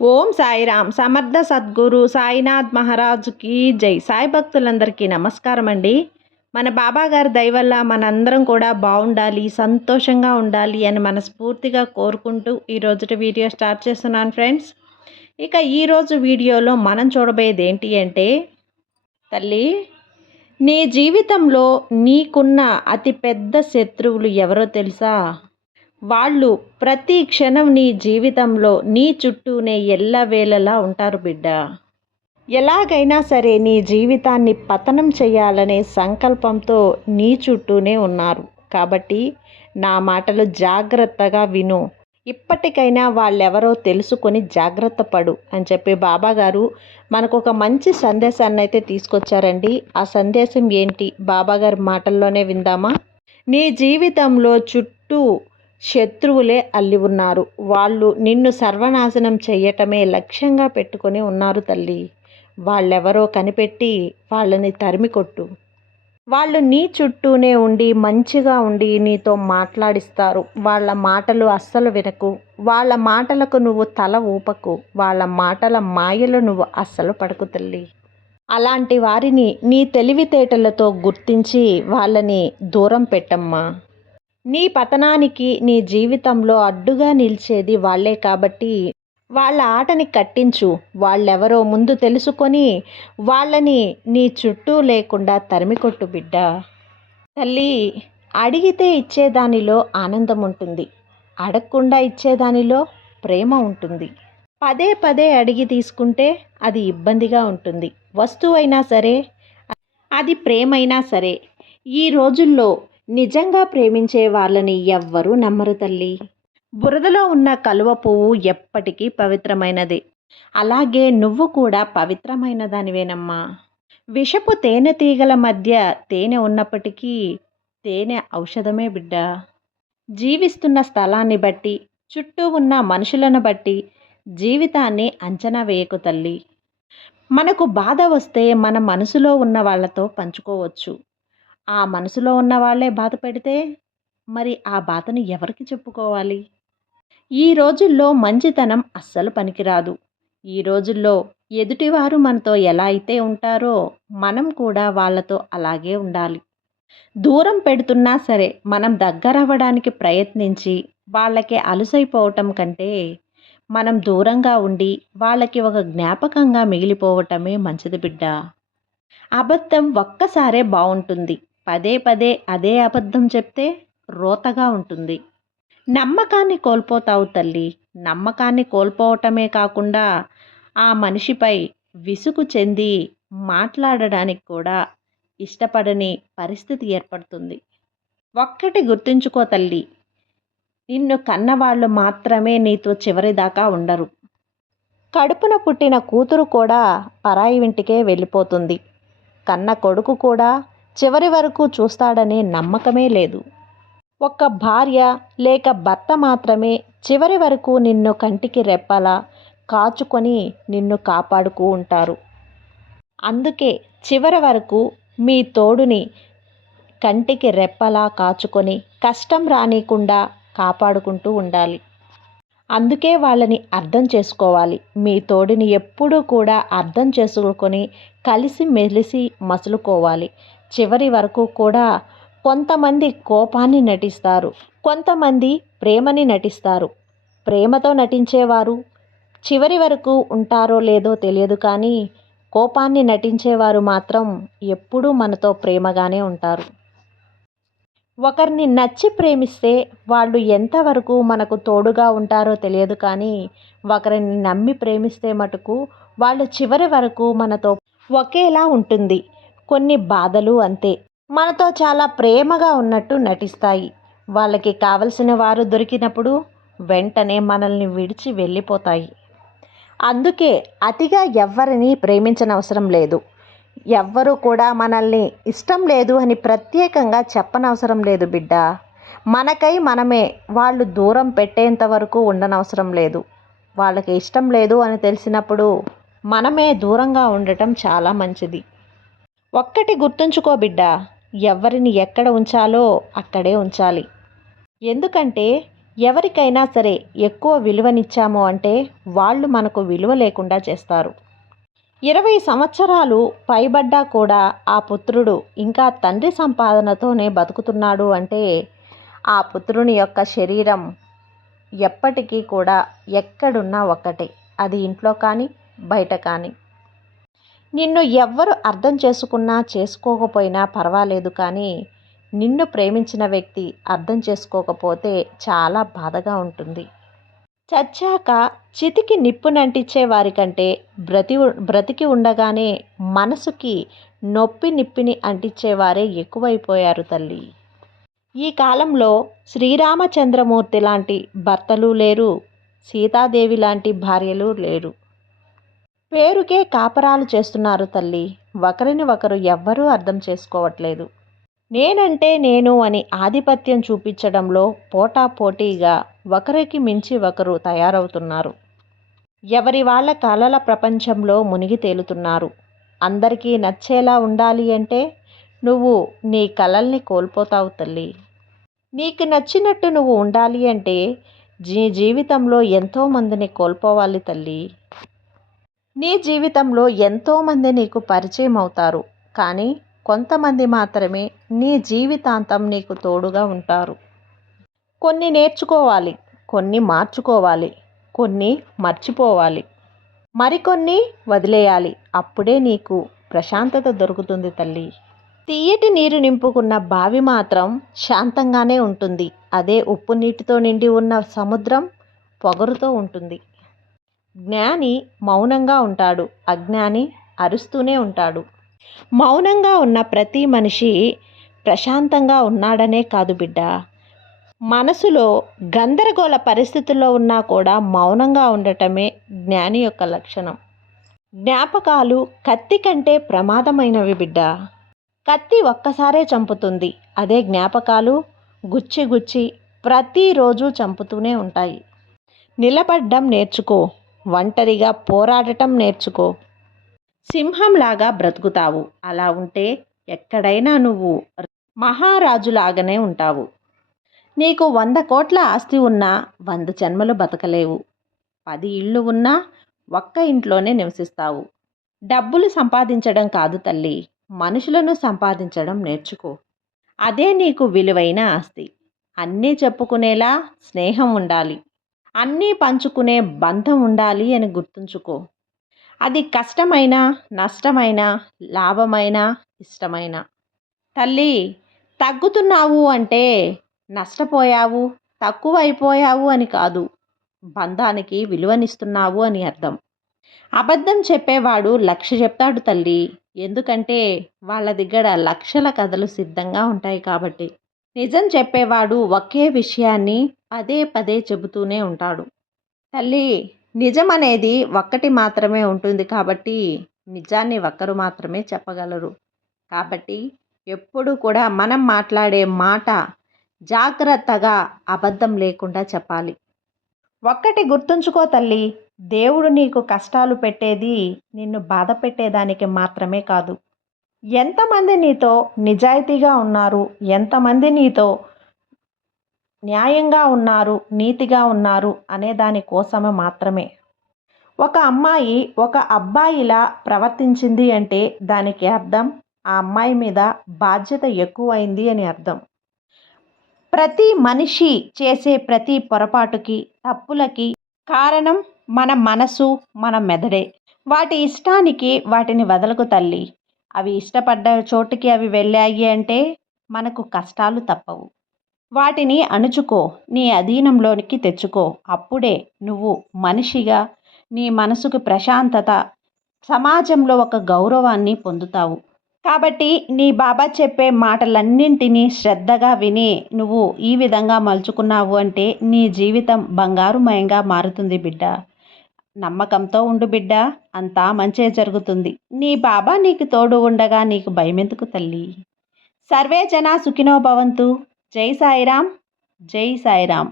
ఓం సాయిరామ్. సమర్థ సద్గురు సాయినాథ్ మహారాజుకి జై. సాయి భక్తులందరికీ నమస్కారం అండి. మన బాబా గారి వల్ల మనందరం కూడా బాగుండాలి సంతోషంగా ఉండాలి అని మనస్ఫూర్తిగా కోరుకుంటూ ఈ రోజుటి వీడియో స్టార్ట్ చేస్తున్నాను ఫ్రెండ్స్. ఇక ఈరోజు వీడియోలో మనం చూడబోయేది ఏంటి అంటే తల్లి నీ జీవితంలో నీకున్న అతిపెద్ద శత్రువులు ఎవరో తెలుసా? వాళ్ళు ప్రతి క్షణం నీ జీవితంలో నీ చుట్టూనే ఎల్లవేళలా ఉంటారు బిడ్డ. ఎలాగైనా సరే నీ జీవితాన్ని పతనం చేయాలనే సంకల్పంతో నీ చుట్టూనే ఉన్నారు. కాబట్టి నా మాటలు జాగ్రత్తగా విను. ఇప్పటికైనా వాళ్ళెవరో తెలుసుకొని జాగ్రత్త పడు అని చెప్పి బాబాగారు మనకు ఒక మంచి సందేశాన్ని అయితే తీసుకొచ్చారండి. ఆ సందేశం ఏంటి? బాబాగారి మాటల్లోనే విందామా? నీ జీవితంలో చుట్టూ శత్రువులే అల్లి ఉన్నారు. వాళ్ళు నిన్ను సర్వనాశనం చెయ్యటమే లక్ష్యంగా పెట్టుకొని ఉన్నారు తల్లి. వాళ్ళెవరో కనిపెట్టి వాళ్ళని తరిమి కొట్టు. వాళ్ళు నీ చుట్టూనే ఉండి మంచిగా ఉండి నీతో మాట్లాడిస్తారు. వాళ్ళ మాటలు అస్సలు వినకు. వాళ్ళ మాటలకు నువ్వు తల ఊపకు. వాళ్ళ మాటల మాయలు నువ్వు అస్సలు పడకు తల్లి. అలాంటి వారిని నీ తెలివితేటలతో గుర్తించి వాళ్ళని దూరం పెట్టమ్మా. నీ పతనానికి నీ జీవితంలో అడ్డుగా నిలిచేది వాళ్ళే కాబట్టి వాళ్ళ ఆటని కట్టించు. వాళ్ళెవరో ముందు తెలుసుకొని వాళ్ళని నీ చుట్టూ లేకుండా తరిమికొట్టు బిడ్డ. తల్లి అడిగితే ఇచ్చేదానిలో ఆనందం ఉంటుంది. అడగకుండా ఇచ్చేదానిలో ప్రేమ ఉంటుంది. పదే పదే అడిగి తీసుకుంటే అది ఇబ్బందిగా ఉంటుంది. వస్తువైనా సరే అది ప్రేమైనా సరే ఈ రోజుల్లో నిజంగా ప్రేమించే వాళ్ళని ఎవ్వరూ నమ్మరు తల్లి. బురదలో ఉన్న కలువ పువ్వు ఎప్పటికీ పవిత్రమైనది. అలాగే నువ్వు కూడా పవిత్రమైన దానివేనమ్మా విషపు తేనె తీగల మధ్య తేనె ఉన్నప్పటికీ తేనె ఔషధమే బిడ్డ. జీవిస్తున్న స్థలాన్ని బట్టి చుట్టూ ఉన్న మనుషులను బట్టి జీవితాన్ని అంచనా వేయకు తల్లి. మనకు బాధ వస్తే మన మనసులో ఉన్న వాళ్ళతో పంచుకోవచ్చు. ఆ మనసులో ఉన్న వాళ్ళే బాధ పెడితే మరి ఆ బాధను ఎవరికి చెప్పుకోవాలి? ఈ రోజుల్లో మంచితనం అస్సలు పనికిరాదు. ఈ రోజుల్లో ఎదుటివారు మనతో ఎలా అయితే ఉంటారో మనం కూడా వాళ్ళతో అలాగే ఉండాలి. దూరం పెడుతున్నా సరే మనం దగ్గర అవ్వడానికి ప్రయత్నించి వాళ్ళకి అలుసైపోవటం కంటే మనం దూరంగా ఉండి వాళ్ళకి ఒక జ్ఞాపకంగా మిగిలిపోవటమే మంచిది బిడ్డ. అబద్ధం ఒక్కసారే బాగుంటుంది పదే పదే అదే అబద్ధం చెప్తే రోతగా ఉంటుంది. నమ్మకాన్ని కోల్పోతావు తల్లి. నమ్మకాన్ని కోల్పోవటమే కాకుండా ఆ మనిషిపై విసుగు చెంది మాట్లాడడానికి కూడా ఇష్టపడని పరిస్థితి ఏర్పడుతుంది. ఒక్కటి గుర్తుంచుకో తల్లి. నిన్ను కన్నవాళ్ళు మాత్రమే నీతో చివరిదాకా ఉండరు. కడుపున పుట్టిన కూతురు కూడా పరాయి ఇంటికే వెళ్ళిపోతుంది. కన్న కొడుకు కూడా చివరి వరకు చూస్తాడనే నమ్మకమే లేదు. ఒక్క భార్య లేక భర్త మాత్రమే చివరి వరకు నిన్ను కంటికి రెప్పలా కాచుకొని నిన్ను కాపాడుకు ఉంటారు. అందుకే చివరి వరకు మీ తోడుని కంటికి రెప్పలా కాచుకొని కష్టం రానికుండా కాపాడుకుంటూ ఉండాలి. అందుకే వాళ్ళని అర్థం చేసుకోవాలి. మీ తోడిని ఎప్పుడూ కూడా అర్థం చేసుకొని కలిసి మెలిసి మసులుకోవాలి. చివరి వరకు కూడా కొంతమంది కోపాన్ని నటిస్తారు కొంతమంది ప్రేమని నటిస్తారు. ప్రేమతో నటించేవారు చివరి వరకు ఉంటారో లేదో తెలియదు కానీ కోపాన్ని నటించేవారు మాత్రం ఎప్పుడూ మనతో ప్రేమగానే ఉంటారు. ఒకరిని నచ్చి ప్రేమిస్తే వాళ్ళు ఎంతవరకు మనకు తోడుగా ఉంటారో తెలియదు కానీ ఒకరిని నమ్మి ప్రేమిస్తే మటుకు వాళ్ళు చివరి వరకు మనతో ఒకేలా ఉంటుంది. కొన్ని బాధలు అంతే. మనతో చాలా ప్రేమగా ఉన్నట్టు నటిస్తాయి. వాళ్ళకి కావలసిన వారు దొరికినప్పుడు వెంటనే మనల్ని విడిచి వెళ్ళిపోతాయి. అందుకే అతిగా ఎవ్వరిని ప్రేమించనవసరం లేదు. ఎవ్వరూ కూడా మనల్ని ఇష్టం లేదు అని ప్రత్యేకంగా చెప్పనవసరం లేదు బిడ్డ. మనకై మనమే వాళ్ళు దూరం పెట్టేంత వరకు ఉండనవసరం లేదు. వాళ్ళకి ఇష్టం లేదు అని తెలిసినప్పుడు మనమే దూరంగా ఉండటం చాలా మంచిది. ఒక్కటి గుర్తుంచుకో బిడ్డ ఎవరిని ఎక్కడ ఉంచాలో అక్కడే ఉంచాలి. ఎందుకంటే ఎవరికైనా సరే ఎక్కువ విలువనిచ్చాము అంటే వాళ్ళు మనకు విలువ లేకుండా చేస్తారు. ఇరవై సంవత్సరాలు పైబడ్డా కూడా ఆ పుత్రుడు ఇంకా తండ్రి సంపాదనతోనే బతుకుతున్నాడు అంటే ఆ పుత్రుని యొక్క శరీరం ఎప్పటికీ కూడా ఎక్కడున్నా ఒక్కటే. అది ఇంట్లో కానీ బయట కానీ. నిన్ను ఎవ్వరు అర్థం చేసుకున్నా చేసుకోకపోయినా పర్వాలేదు కానీ నిన్ను ప్రేమించిన వ్యక్తి అర్థం చేసుకోకపోతే చాలా బాధగా ఉంటుంది. చచ్చాక చితికి నిప్పునంటించే వారికంటే బ్రతి బ్రతికి ఉండగానే మనసుకి నొప్పి నిప్పిని అంటించేవారే ఎక్కువైపోయారు తల్లి. ఈ కాలంలో శ్రీరామచంద్రమూర్తి లాంటి భర్తలు లేరు సీతాదేవి లాంటి భార్యలు లేరు. పేరుకే కాపరాలు చేస్తున్నారు తల్లి. ఒకరిని ఒకరు ఎవ్వరూ అర్థం చేసుకోవట్లేదు. నేనంటే నేను అని ఆధిపత్యం చూపించడంలో పోటాపోటీగా ఒకరికి మించి ఒకరు తయారవుతున్నారు. ఎవరి వాళ్ళ కళల ప్రపంచంలో మునిగి తేలుతున్నారు. అందరికీ నచ్చేలా ఉండాలి అంటే నువ్వు నీ కళల్ని కోల్పోతావు తల్లి. నీకు నచ్చినట్టు నువ్వు ఉండాలి అంటే జీ జీవితంలో ఎంతోమందిని కోల్పోవాలి తల్లి. నీ జీవితంలో ఎంతోమంది నీకు పరిచయం అవుతారు కానీ కొంతమంది మాత్రమే నీ జీవితాంతం నీకు తోడుగా ఉంటారు. కొన్ని నేర్చుకోవాలి కొన్ని మార్చుకోవాలి కొన్ని మర్చిపోవాలి. మరికొన్ని వదిలేయాలి అప్పుడే నీకు ప్రశాంతత దొరుకుతుంది తల్లి. తీయటి నీరు నింపుకున్న బావి మాత్రం శాంతంగానే ఉంటుంది. అదే ఉప్పు నీటితో నిండి ఉన్న సముద్రం పొగరుతో ఉంటుంది. జ్ఞాని మౌనంగా ఉంటాడు. అజ్ఞాని అరుస్తూనే ఉంటాడు. మౌనంగా ఉన్న ప్రతి మనిషి ప్రశాంతంగా ఉన్నాడనే కాదు బిడ్డ. మనసులో గందరగోళ పరిస్థితుల్లో ఉన్నా కూడా మౌనంగా ఉండటమే జ్ఞాని యొక్క లక్షణం. జ్ఞాపకాలు కత్తి కంటే ప్రమాదమైనవి బిడ్డ. కత్తి ఒక్కసారే చంపుతుంది. అదే జ్ఞాపకాలు గుచ్చి గుచ్చి ప్రతిరోజు చంపుతూనే ఉంటాయి. నిలబడ్డం నేర్చుకో. ఒంటరిగా పోరాడటం నేర్చుకో. సింహంలాగా బ్రతుకుతావు. అలా ఉంటే ఎక్కడైనా నువ్వు మహారాజులాగానే ఉంటావు. నీకు వంద కోట్ల ఆస్తి ఉన్నా వంద జన్మలు బతకలేవు. పది ఇళ్ళు ఉన్నా ఒక్క ఇంట్లోనే నివసిస్తావు. డబ్బులు సంపాదించడం కాదు తల్లి. మనుషులను సంపాదించడం నేర్చుకో. అదే నీకు విలువైన ఆస్తి. అన్నీ చెప్పుకునేలా స్నేహం ఉండాలి. అన్నీ పంచుకునే బంధం ఉండాలి అని గుర్తుంచుకో. అది కష్టమైన నష్టమైన లాభమైన ఇష్టమైన. తల్లి తగ్గుతున్నావు అంటే నష్టపోయావు తక్కువైపోయావు అని కాదు. బంధానికి విలువనిస్తున్నావు అని అర్థం. అబద్ధం చెప్పేవాడు లక్ష చెప్తాడు తల్లి. ఎందుకంటే వాళ్ళ దగ్గర లక్షల కథలు సిద్ధంగా ఉంటాయి కాబట్టి. నిజం చెప్పేవాడు ఒకే విషయాన్ని పదే పదే చెబుతూనే ఉంటాడు. తల్లి నిజం అనేది ఒక్కటి మాత్రమే ఉంటుంది కాబట్టి నిజాన్ని ఒక్కరు మాత్రమే చెప్పగలరు. కాబట్టి ఎప్పుడు కూడా మనం మాట్లాడే మాట జాగ్రత్తగా అబద్ధం లేకుండా చెప్పాలి. ఒక్కటి గుర్తుంచుకో తల్లి దేవుడు నీకు కష్టాలు పెట్టేది నిన్ను బాధ పెట్టేదానికి మాత్రమే కాదు. ఎంతమంది నీతో నిజాయితీగా ఉన్నారు ఎంతమంది నీతో న్యాయంగా ఉన్నారు నీతిగా ఉన్నారు అనే దాని కోసమే మాత్రమే. ఒక అమ్మాయి ఒక అబ్బాయిలా ప్రవర్తించింది అంటే దానికి అర్థం ఆ అమ్మాయి మీద బాధ్యత ఎక్కువైంది అని అర్థం. ప్రతి మనిషి చేసే ప్రతి పొరపాటుకి తప్పులకి కారణం మన మనసు మన మెదడే. వాటి ఇష్టానికి వాటిని వదలకు తల్లి. అవి ఇష్టపడ్డ చోటుకి అవి వెళ్ళాయి అంటే మనకు కష్టాలు తప్పవు. వాటిని అణుచుకో నీ అధీనంలోనికి తెచ్చుకో. అప్పుడే నువ్వు మనిషిగా నీ మనసుకు ప్రశాంతత సమాజంలో ఒక గౌరవాన్ని పొందుతావు. కాబట్టి నీ బాబా చెప్పే మాటలన్నింటినీ శ్రద్ధగా విని నువ్వు ఈ విధంగా మలుచుకున్నావు అంటే నీ జీవితం బంగారుమయంగా మారుతుంది బిడ్డ. నమ్మకంతో ఉండు బిడ్డ అంతా మంచే జరుగుతుంది. నీ బాబా నీకు తోడు ఉండగా నీకు భయమెందుకు తల్లి? సర్వే జనా సుఖినో భవంతు. జై సాయిరామ్ జై సాయిరామ్